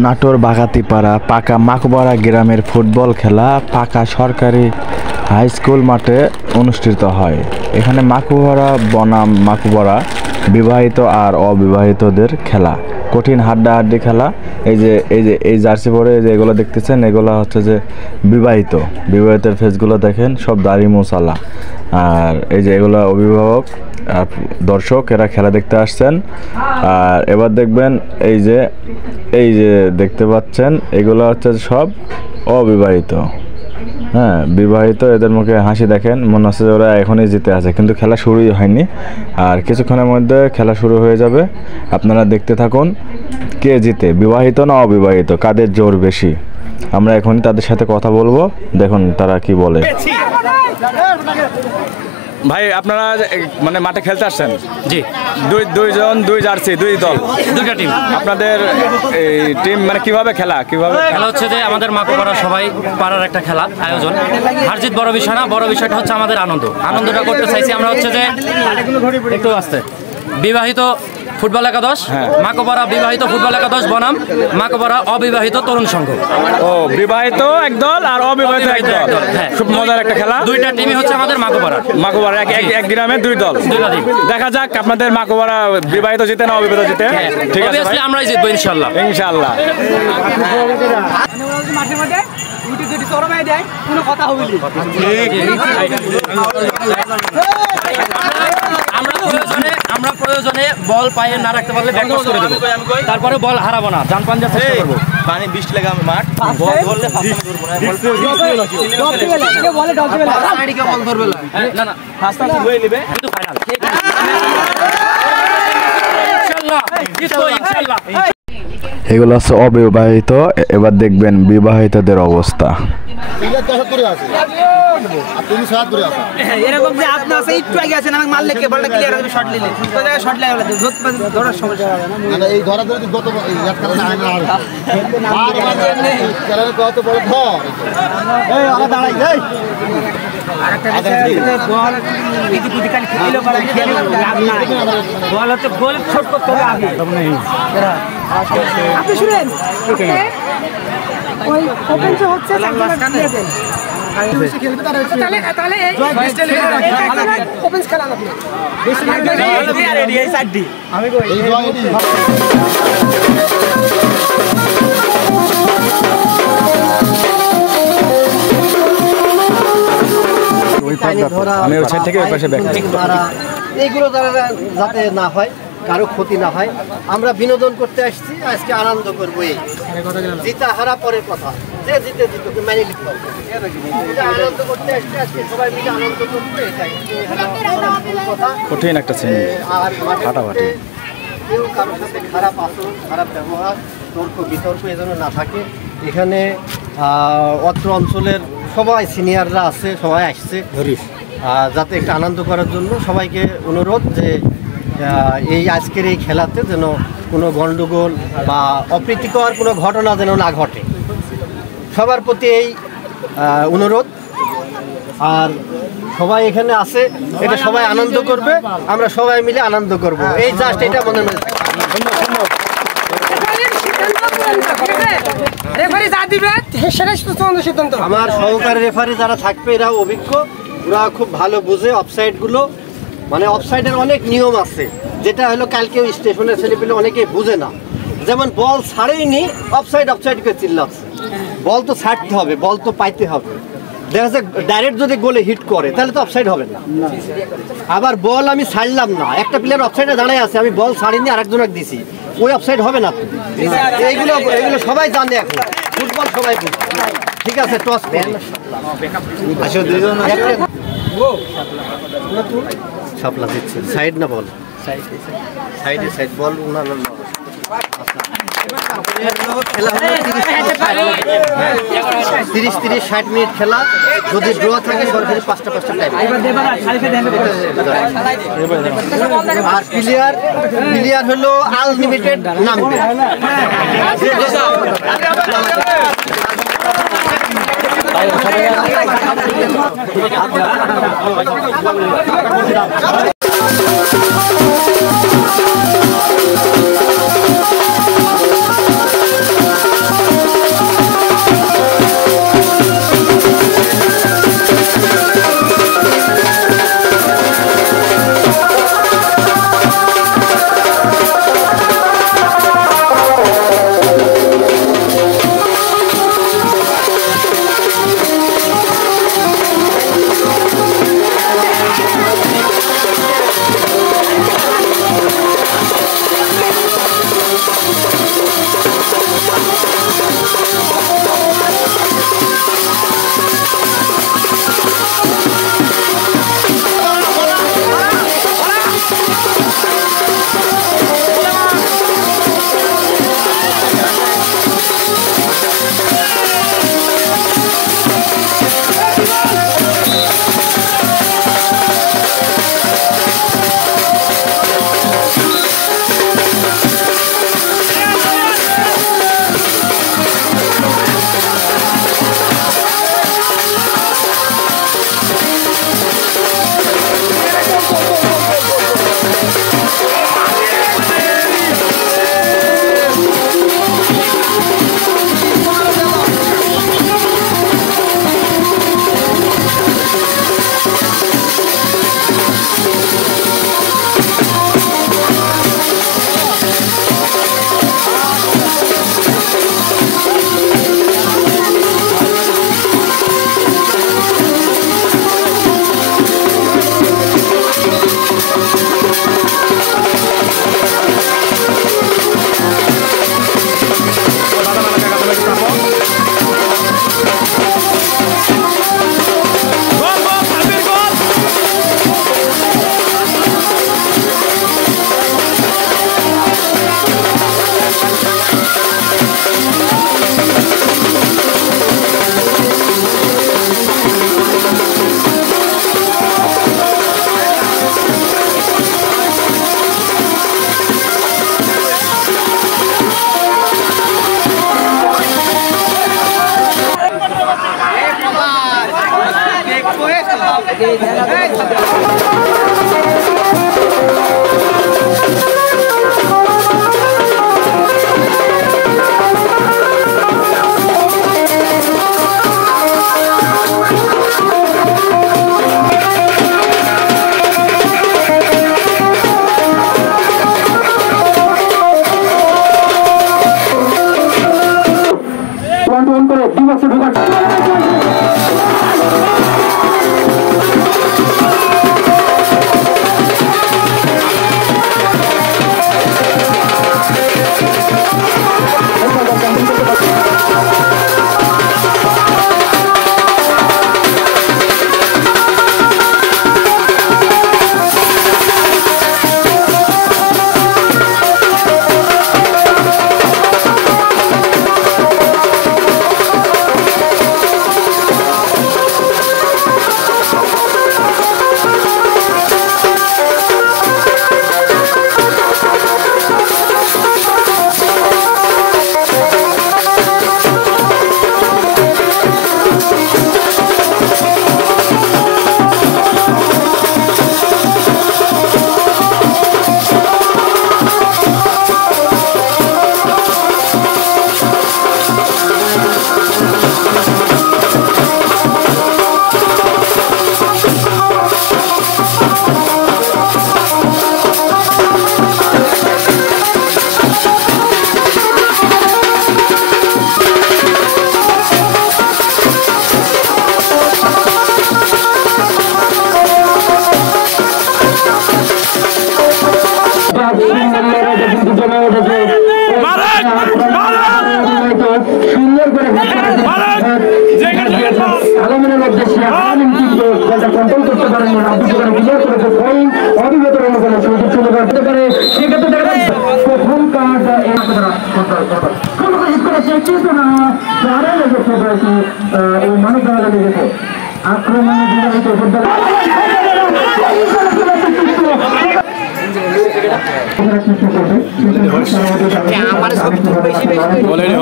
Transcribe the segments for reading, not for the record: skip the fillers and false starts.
নাটোর বাগাতিপাড়া পাকা মাকুপাড়া গ্রামের ফুটবল খেলা পাকা সরকারি হাই স্কুল মাঠে অনুষ্ঠিত হয়। এখানে মাকুপাড়া বনাম মাকুপাড়া বিবাহিত আর অবিবাহিতদের খেলা, কঠিন হাড্ডাহাড্ডি খেলা। এই জার্সি পরে যে এগুলো দেখতেছেন, এগুলো হচ্ছে যে বিবাহিতের ফেসগুলো দেখেন, সব দাড়ি মোছালা। আর এই যে এগুলো অভিভাবক আর দর্শক, এরা খেলা দেখতে আসছেন। আর এবার দেখবেন এই যে দেখতে পাচ্ছেন, এগুলো হচ্ছে সব অবিবাহিত। হ্যাঁ, বিবাহিত, এদের মুখে হাসি দেখেন, মনে হচ্ছে যে ওরা এখনই জিতে আছে, কিন্তু খেলা শুরুই হয়নি। আর কিছুক্ষণের মধ্যে খেলা শুরু হয়ে যাবে, আপনারা দেখতে থাকুন। কে জিতে, বিবাহিত না অবিবাহিত, কাদের জোর বেশি? আমরা এখন তাদের সাথে কথা বলবো, দেখুন তারা কি বলে। ভাই, আপনারা মানে মাঠে খেলতে আসছেন? জি, দুই জার্সি, দুই দল, দুইটা টিম। আপনাদের এই টিম মানে কিভাবে খেলা হচ্ছে যে আমাদের মাকুপাড়া সবাই পাড়ার একটা খেলা আয়োজন। হার জিত বড় বিষয় না, বড় বিষয়টা হচ্ছে আমাদের আনন্দটা করতে চাইছি আমরা। হচ্ছে যে একটু আসতে বিবাহিত ফুটবল একাদশ, মাকুপাড়া বিবাহিত ফুটবল একাদশ বনাম মাকুপাড়া অবিবাহিত তরুণ সংঘ। ও, বিবাহিত এক দল আর অবিবাহিত এক দল। খুব মজার একটা খেলা। দুইটা টিমই হচ্ছে আমাদের মাকুপাড়া এক গ্রামে দুই দল। দেখা যাক আপনাদের মাকুপাড়া বিবাহিত জিতে না অবিবাহিত জিতে। ঠিক আছে, আমরাই জিতবো ইনশাআল্লাহ। আমরা প্রয়োজনে বল পায়ে না রাখতে পারলে ব্যাক পাস করে দেব, তারপরে বল হারাবো না, জান পান চেষ্টা করব। পানি 20 লাগা মাঠ, বল ধরলে ফাস্ট করব না, বলে ডলতে বেলা সাইডে বল ধরবে না, না ফাস্ট হয়ে নেবে, কিন্তু ফাইনাল ইনশাআল্লাহ জিতবো ইনশাআল্লাহ। এগুলো হচ্ছে অবিবাহিত, এবার দেখবেন বিবাহিতদের অবস্থা। এরকম যে আপনি আছে একটু আগে আছেন, আমাকে মারলে কে বলটা ক্লিয়ার হবে, শর্ট নিলে তো জায়গায় শর্ট লাগে ধরার সমস্যা মানে এই ধরা ধরে গত ইয়াত করা না আর কারণ কত বড় ধর এই আলা দাঁড়াই যাই আরেকটা বল কিছু কিছু কালি খেলে বল খেলে লাভ নাই, বল হচ্ছে গোল শট করতে হবে আগে। আপনি শুনেন ওই ওপেন যে হচ্ছে মাঝখানে দেন তাহলে ওপেন খেলা আপনি রেডি এই সাইড দি আমি কই এই রেডি। আমি ওই সাইড থেকে ওই পাশে ব্যাক এইগুলো যাতে না হয়, কারো ক্ষতি না হয়, আমরা বিনোদন করতে আসছি, আজকে আনন্দ করবো। এই জিতা হারা পরের কথা, যে জিতে জিতে মেনে নিতে হবে, আনন্দ করতে আসছি, আজকে সবাই মিলে আনন্দ করবো, এটাই কথা। কঠিন একটা সিন, ফাটাফাটি, কেউ কারোর সাথে খারাপ আচরণ, খারাপ ব্যবহার, তর্ক বিতর্ক এজন্য না থাকে। এখানে অত্র অঞ্চলের সবাই সিনিয়ররা আছে, সবাই আসছে যাতে একটা আনন্দ করার জন্য। সবাইকে অনুরোধ যে এই আজকের এই খেলাতে যেন কোনো গণ্ডগোল বা অপ্রীতিকর কোনো ঘটনা যেন না ঘটে, সবার প্রতি এই অনুরোধ। আর সবাই এখানে আছে, এটা সবাই আনন্দ করবে, আমরা সবাই মিলে আনন্দ করব, এই জাস্ট এটা মনে মনে থাকে। আমার সহকারী রেফারি যারা থাকবে এরা অভিজ্ঞ, ওরা খুব ভালো বুঝে অফসাইডগুলো, মানে অফসাইডের অনেক নিয়ম আছে, যেটা হলো কালকেও স্টেশনের ছেলেপেলে অনেকে বুঝে না। যেমন বল ছাড়েইনি, অফসাইডকে চিল্লাচ্ছে, বল তো ছাড়তে হবে, বল তো পাইতে হবে। দেখা যাচ্ছে ডাইরেক্ট যদি গোলে হিট করে তাহলে তো অফসাইড হবে না। আবার বল আমি ছাড়লাম না, একটা প্লেয়ার অফসাইডে দাঁড়ায় আছে, আমি বল ছাড়িনি আরেকজনকে দিছি, ওই অফসাইড হবে না। এইগুলো সবাই জানে, এখন ফুটবল সবাই বুঝে। ঠিক আছে, টস সাপলা দিচ্ছে, সাইড না বল, সাইড বল না। খেলা হলো 30-60 মিনিট খেলা, যদি ড্র থাকে সরাসরি 5টা টাইম। আর প্লেয়ার হলো আনলিমিটেড নামবে।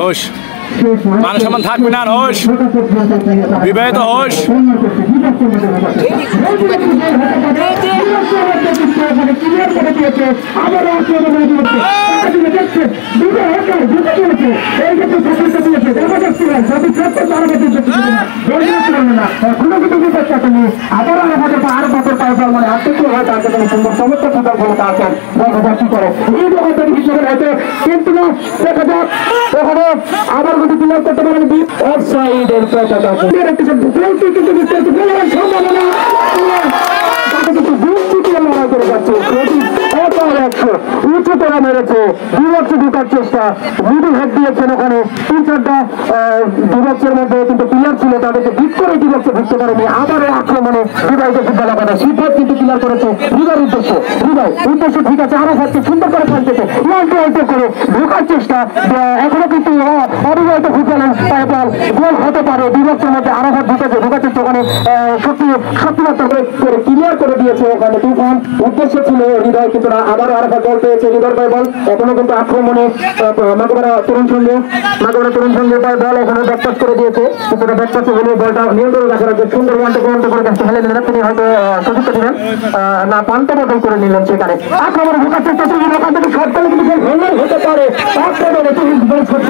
হোস মান সম্মান থাকবে না হোস বিবাহিত হোস কিন্তু দেখা যাক আবার যদি ক্লিয়ার করতে পারেন অফসাইডের পতাকা সম্ভাবনা করে যাচ্ছে উঁচু করা মেরেছে বিভক্সে ঢুকার চেষ্টা মিডল হেড দিয়েছেন ওখানে 3-4টা বিভক্সের মধ্যে কিন্তু প্লেয়ার ছিল তাদেরকে বিট করে বিভক্সে ঢুকতে পারেনি আবারও আক্রমণে বিবাহিত ফুটবল কথা সিদ্ধার্থ কিন্তু ক্লিয়ার করেছে হৃদয়ের উদ্দেশ্য ঠিক আছে আরো হচ্ছে সুন্দর করে খেলতেছে অল্প করে ঢোকার চেষ্টা এখনো কিন্তু অবিবাহিত ফুটবলের বল গোল হতে পারে বিভক্সের মধ্যে আরো হাত ঢোকার চেষ্টা ওখানে শক্তিমাত্রা করে ক্লিয়ার করে দিয়েছে ওখানে তুফান উদ্দেশ্য ছিল হৃদয় কিন্তু আবারও আরো বল পেয়েছে হৃদয় বল এখনো কিন্তু আক্রমণে মাগুবারা তরুণ সঙ্গে বল এখনো ব্যাকপাস করে দিয়েছে কিছুটা ব্যাকপাস হলে বলটা নিয়ন্ত্রণ রাখার যে সুন্দর ওয়ানটা করে কাছে ফেলে দিলেন তিনি হয়তো সুযোগ দিলেন না পান্তা বদল করে নিলেন সেখানে আক্রমণে ঢোকার চেষ্টা করলেন ওখান থেকে শর্ট পেলে কিন্তু হতে পারে আক্রমণে তিনি বল শট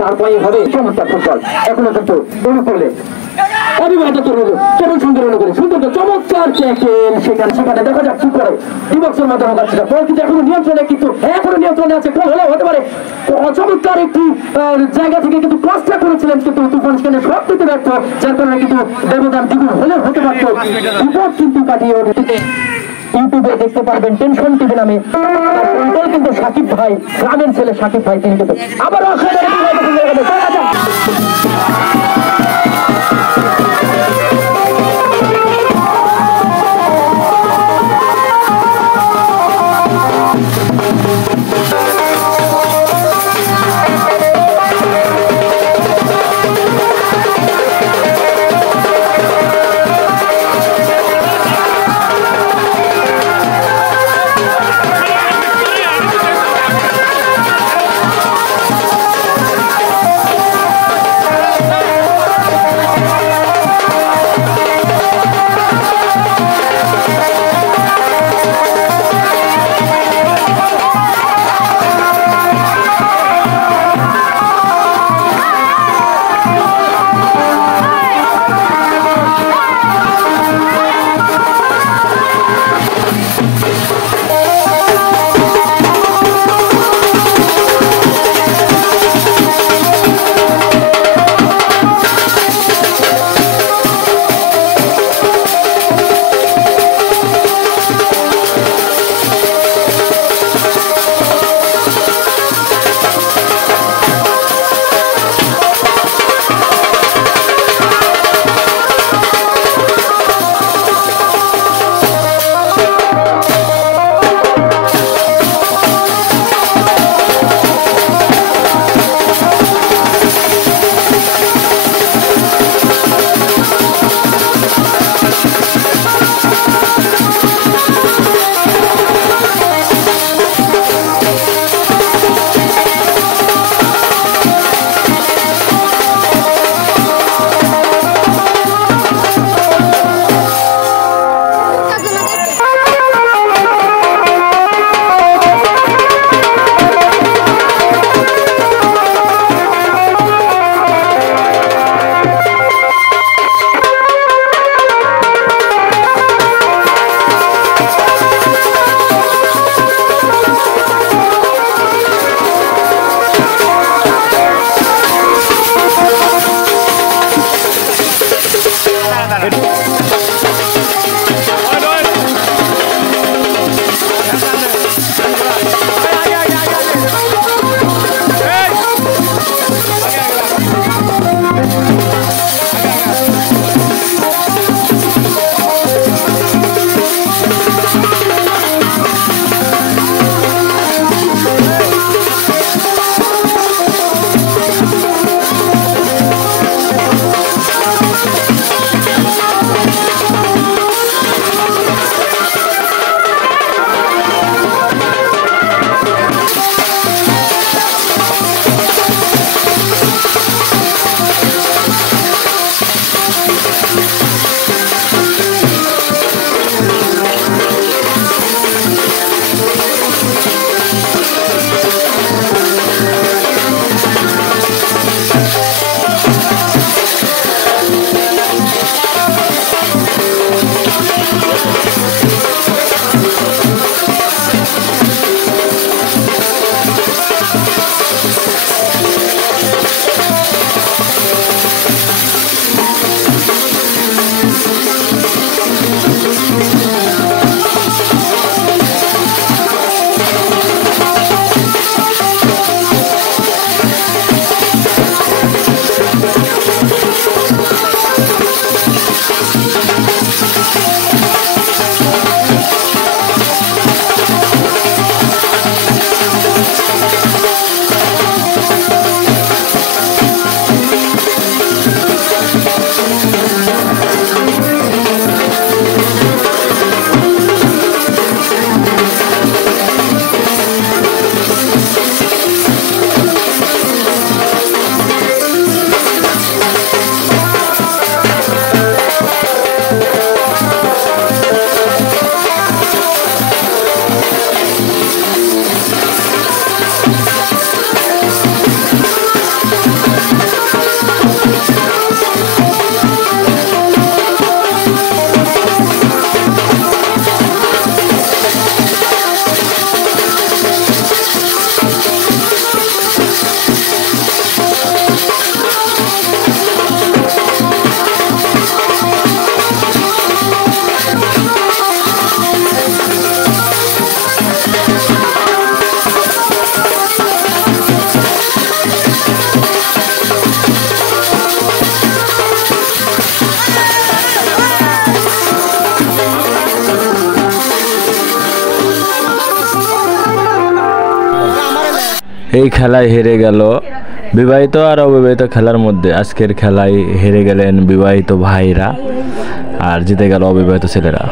তারপরে হবে চমৎকার ফুটবল এখনো কিন্তু অনুকূলে অবিবাহিত তরুণ সুন্দর অনুকূলে সুন্দর চমৎকার সেখানে দেখা যাক কি করে বিভক্সের মধ্যে হচ্ছে বল কিন্তু এখনো নিয়ন্ত্রণে আছে গোল হলেও হতে পারে চমৎকার একটি জায়গা থেকে কিন্তু ক্রসটা করেছিলেন কিন্তু তুফান সেখানে সব দিতে ব্যর্থ যার কারণে কিন্তু ব্যবধান দ্বিগুণ হলেও হতে পারত বিপদ কিন্তু কাটিয়ে উঠতে ইউটিউবে দেখতে পারবেন টেনশন টিভি নামে কিন্তু সাকিব ভাই গ্রামের ছেলে সাকিব ভাই তিনি কিন্তু আবার এই খেলায় হেরে গেল বিবাহিত আর অবিবাহিত খেলার মধ্যে। আজকের খেলায় হেরে গেলেন বিবাহিত ভাইরা আর জিতে গেল অবিবাহিত ছেলেরা।